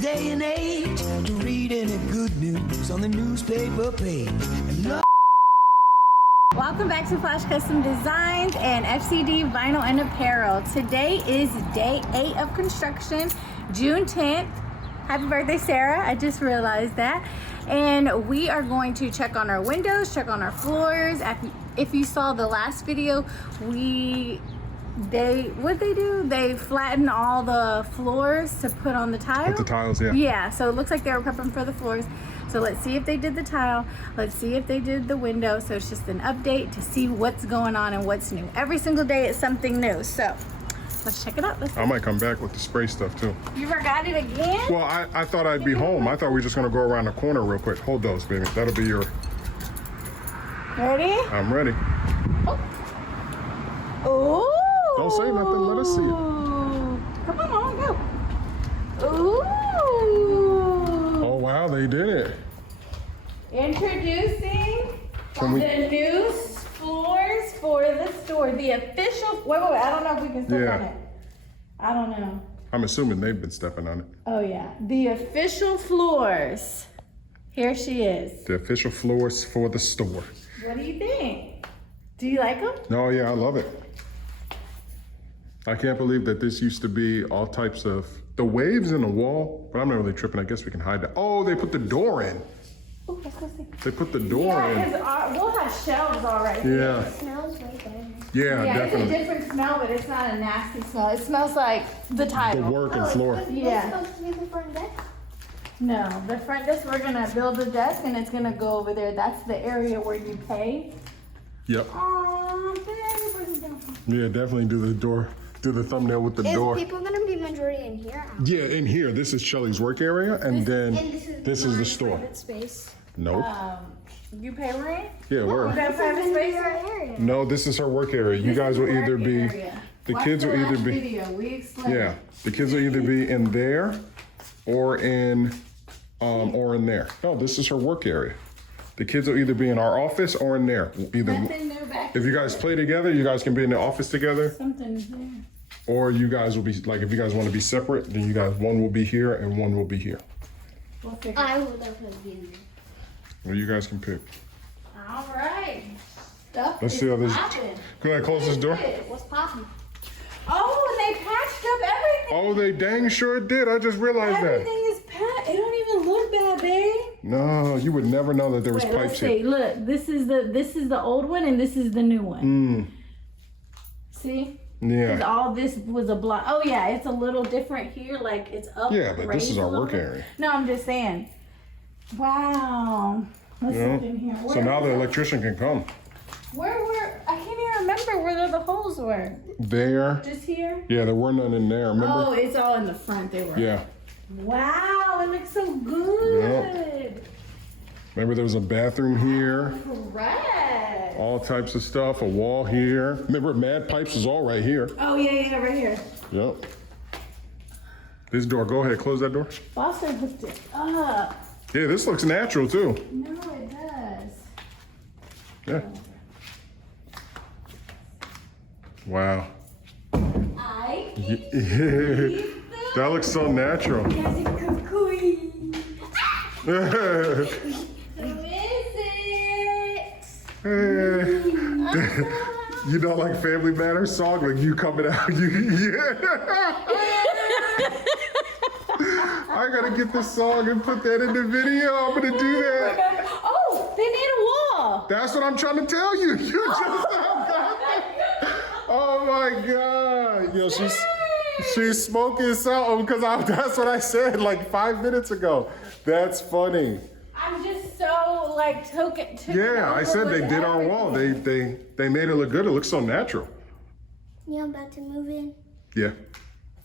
day and age to read any good news on the newspaper page. And welcome back to Flash Custom Designs and FCD Vinyl and Apparel. Today is day 8 of construction, June 10th. Happy birthday, Sarah. I just realized that. And we are going to check on our windows, check on our floors. If you saw the last video, what they do? They flatten all the floors to put on the tile. Put the tiles, yeah. Yeah, so it looks like they were prepping for the floors. So let's see if they did the tile. Let's see if they did the window. So it's just an update to see what's going on and what's new. Every single day it's something new. So let's check it out. I might come back with the spray stuff too. You forgot it again? Well, I thought I'd be home. I thought we were just gonna go around the corner real quick. Hold those, baby. That'll be your... Ready? I'm ready. Oh. Don't say nothing, let us see it. Come on, go. Ooh. Oh wow, they did it. Introducing the new floors for the store. The official, wait, I don't know if we can step on it. I don't know. I'm assuming they've been stepping on it. Oh yeah, the official floors. Here she is. The official floors for the store. What do you think? Do you like them? Oh yeah, I love it. I can't believe that this used to be all types of, the waves in the wall, but I'm not really tripping. I guess we can hide that. Oh, they put the door in. Oh, let's go see. They put the door in. We'll have shelves already. Yeah. It smells way better. Yeah, Yeah, definitely. it's a different smell, but it's not a nasty smell. It smells like the tile. The work and floor. Yeah. It's supposed to be the front desk? No, the front desk, we're gonna build a desk and it's gonna go over there. That's the area where you pay. Yep. Aww, Yeah, definitely do the door. Do the thumbnail with the door. Is people gonna be majority in here? Yeah, in here. This is Shelly's work area, and then this is the store. Private space. Nope. You pay rent? Yeah, You we're. got private space? Area. No, this is her work area. You guys will either be. The kids will either be. Video. We explained. Yeah, the kids will either be in there, or in there. No, this is her work area. The kids will either be in our office or in there. Either. Nothing new back. If you guys play together, you guys can be in the office together. Something's there. Or you guys will be, like, if you guys want to be separate, then you guys, one will be here and one will be here. We'll figure I will definitely be in there. Well, you guys can pick. All right. Stuff Let's is see how this. popping. Go ahead, close this door. What's popping? Oh, and they patched up everything. Oh, they dang sure did. I just realized that. Everything is patched. It don't even look bad, babe. No, you would never know that there was Wait, pipes let's see. here. Look, this is the old one and this is the new one. See? Because Yeah. all this was a block. Oh yeah, it's a little different here. Like it's up. Yeah, but this is raised our a little work bit. area. No, I'm just saying. Wow. Let's Yeah. look in here. So now the electrician can come. Where were? I can't even remember where the holes were. There. Just here. Yeah, there were none in there. Remember? Oh, it's all in the front. They were. Yeah. Wow, it looks so good. Remember there was a bathroom here. Correct. All types of stuff. A wall here. Remember, Mad Pipes is all right here. Oh yeah, right here. Yep. This door. Go ahead. Close that door. Foster hooked it up. Yeah, this looks natural too. No, it does. Yeah. Wow. I That looks so natural. You know, like Family Matters song, like you coming out. I gotta get this song and put that in the video. I'm gonna do that. Oh, they made a wall. That's what I'm trying to tell you. You just oh my God. Yo, she's smoking something because that's what I said like 5 minutes ago. That's funny. I'm just so like took Yeah, I said they did our wall. They made it look good. It looks so natural. Yeah, I'm about to move in. Yeah,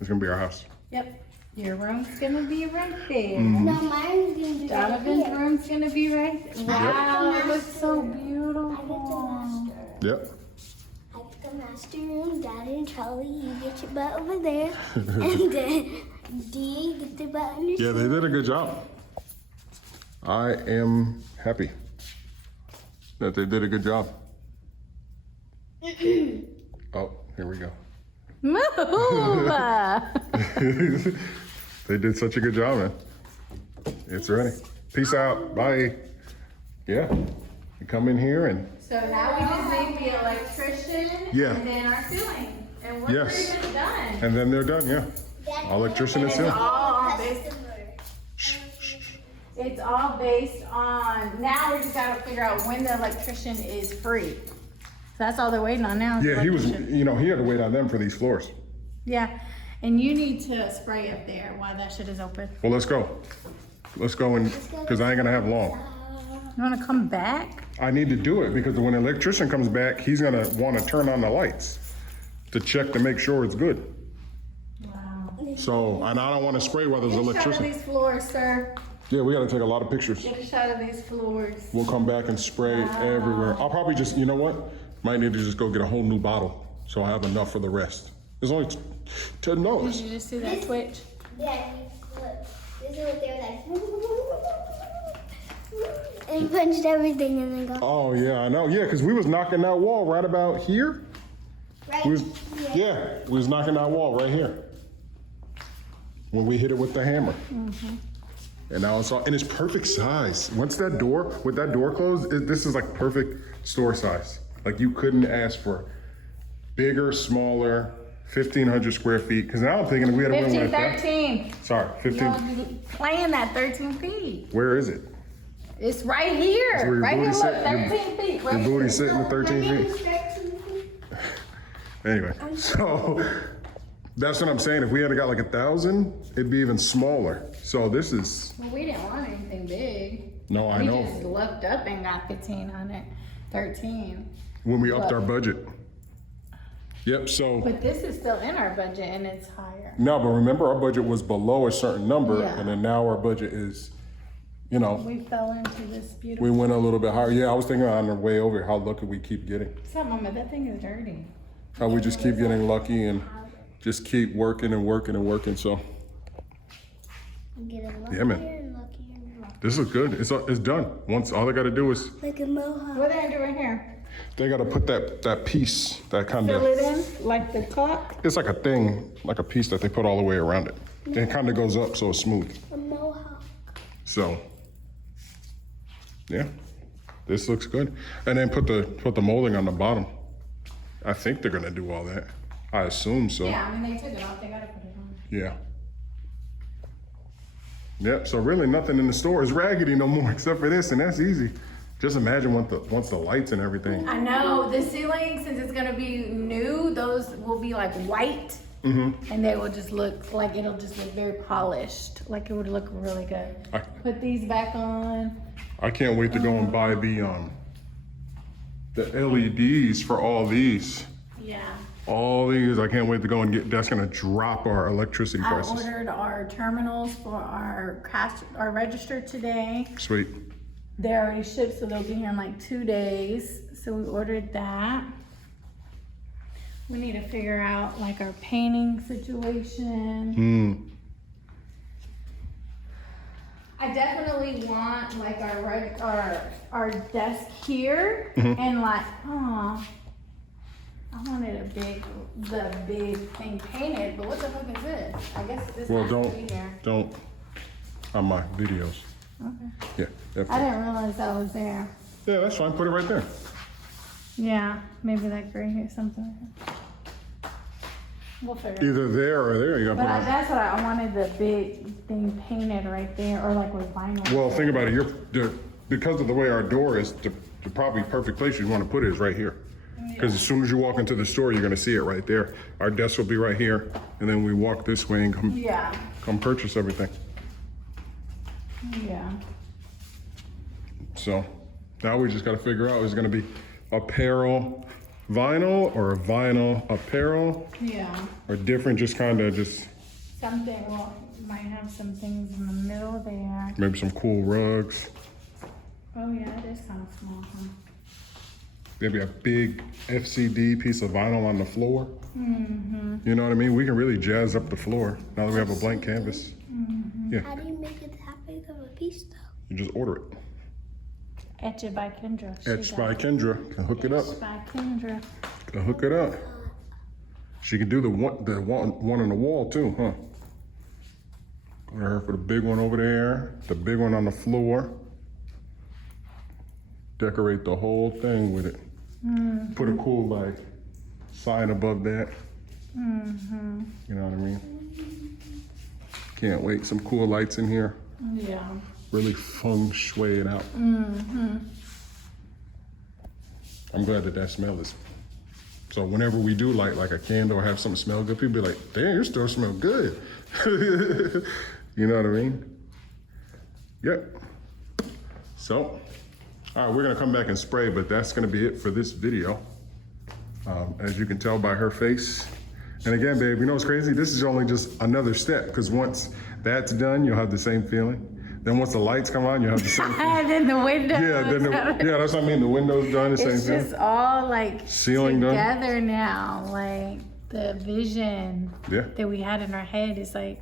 it's gonna be our house. Yep. Your room's gonna be right there. No, mine's gonna be Donovan's right here. room's gonna be right there. Wow, it looks so beautiful. I get the master. Yep. I get the master room. Daddy and Charlie, you get your butt over there. And then D, get the butt on your Yeah, they did a good job. I am happy that they did a good job. Oh, here we go. Move! They did such a good job, man. It's ready. Peace out. Bye. Yeah. You come in here and So now we just need the electrician Yeah. and then our ceiling. And we're Yes. pretty much done. and then they're done, yeah. Electrician and It's ceiling. all based, it's all based on, now we just gotta figure out when the electrician is free. So that's all they're waiting on now. is the Yeah, he was, electrician. you know, he had to wait on them for these floors. Yeah, and you need to spray up there while that shit is open. Well, let's go. Let's go and, because I ain't gonna have long. You wanna come back? I need to do it because when the electrician comes back, he's gonna wanna turn on the lights to check to make sure it's good. Wow. So, and I don't wanna spray while there's Get a shot of electrician. these floors, sir. Yeah, we gotta take a lot of pictures. Get a shot of these floors. We'll come back and spray everywhere. I'll probably just, you know what? Might need to just go get a whole new bottle so I have enough for the rest. There's only $10. Did you just see that twitch? Yeah, look. This is what they're like. And punched everything and then go. Oh yeah, I know. Yeah, because we was knocking that wall right about here. Right. We was, yeah, we was knocking that wall right here when we hit it with the hammer. And now it's all, and it's perfect size. Once that door, with that door closed, this is like perfect store size. Like you couldn't ask for bigger, smaller, 1,500 square feet. Because now I'm thinking if we had a room 15, like that. 13. Sorry, 15. Y'all be playing that 13 feet. Where is it? It's right here. That's where your Right here, booty look, sit- 13 feet. Your Right booty here. sitting at 13 feet. Anyway, so that's what I'm saying. If we had got like 1,000, it'd be even smaller. So this is, Well, we didn't want anything big. no, I We know. just lucked up and got 1,500, 13. When we upped our budget. Yep, so, But this is still in our budget and it's higher. no, but remember our budget was below a certain number Yeah. and then now our budget is, you know, We fell into this beautiful. we went a little bit higher. Yeah, I was thinking on the way over how lucky we keep getting. Stop, Mama, that thing is dirty. How we just keep getting lucky and just keep working and working and working. So I'm getting Yeah, man. luckier and luckier and luckier. this is good. It's done. Once all they gotta do is Like a mohawk. What are they doing here? they gotta put that piece, that kind Fill of, it in like the clock? it's like a thing, like a piece that they put all the way around it. It kind of goes up so it's smooth. A mohawk. So, yeah, this looks good. And then put the molding on the bottom. I think they're gonna do all that. I assume so. Yeah, I mean, they took it off. They gotta put it on. Yeah. Yep, so really nothing in the store is raggedy no more except for this, and that's easy. Just imagine once the lights and everything. I know the ceiling, since it's gonna be new, those will be like white, and they will just look like it'll just look very polished. Like it would look really good. Put these back on. I can't wait to go and buy the LEDs for all these. Yeah. All these, I can't wait to go and get, that's gonna drop our electricity I prices. ordered our terminals for our register today. Sweet. They're already shipped, so they'll be here in like 2 days. So we ordered that. We need to figure out like our painting situation. I definitely want like our desk here and like, I wanted the big thing painted, but what the fuck is this? I guess this Well, has to be here. don't, on my videos. Okay. Yeah, that's I it. didn't realize that was there. Yeah, that's fine, put it right there. Yeah, maybe like right here, something like that. We'll figure it out. Either there or there, you gotta But put it. that's what I wanted, the big thing painted right there, or like with vinyl. Well, think about it, because of the way our door is, the probably perfect place you wanna put it is right here. Because as soon as you walk into the store, you're gonna see it right there. Our desk will be right here, and then we walk this way and Yeah, come purchase everything. yeah. So now we just gotta figure out, is it gonna be apparel vinyl or vinyl apparel Yeah, or different, just kinda just something, well, might have some things in the middle there. maybe some cool rugs, Oh yeah, it is kind of small, huh? maybe a big FCD piece of vinyl on the floor. You know what I mean? We can really jazz up the floor now that we have a blank canvas. How do you make it that big of a piece though? You just order it. Etch it by Kendra. Etched by Kendra, can hook it up, Etched by Kendra. can hook it up. She can do the one on the wall too, huh? Her for the big one over there, the big one on the floor. Decorate the whole thing with it. Put a cool like sign above that. You know what I mean? Can't wait. Some cool lights in here. Yeah. Really feng shui it out. I'm glad that smell is. So whenever we do light like a candle or have something smell good, people be like, damn, your store smell good. You know what I mean? Yep. So, all right, we're gonna come back and spray, but that's gonna be it for this video. As you can tell by her face. And again, babe, you know what's crazy? This is only just another step, because once that's done, you'll have the same feeling. Then once the lights come on, you'll have the same feeling. And then the windows. Yeah, that's what I mean. The window's done, the same It's thing. just all like Ceiling done. together now. Like the vision Yeah. that we had in our head is like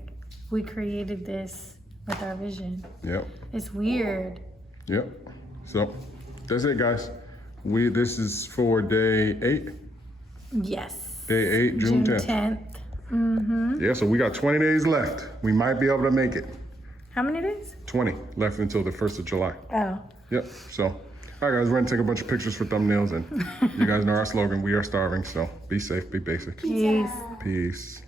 we created this with our vision. Yep. It's weird. Yep. So that's it, guys. This is for day 8. Yes. Day 8, June 10th. Yeah, so we got 20 days left. We might be able to make it. How many days? 20 left until the 1st of July. Oh. Yep. So, all right, guys, we're gonna take a bunch of pictures for thumbnails, and you guys know our slogan: we are starving. So be safe, be basic. Peace. Peace.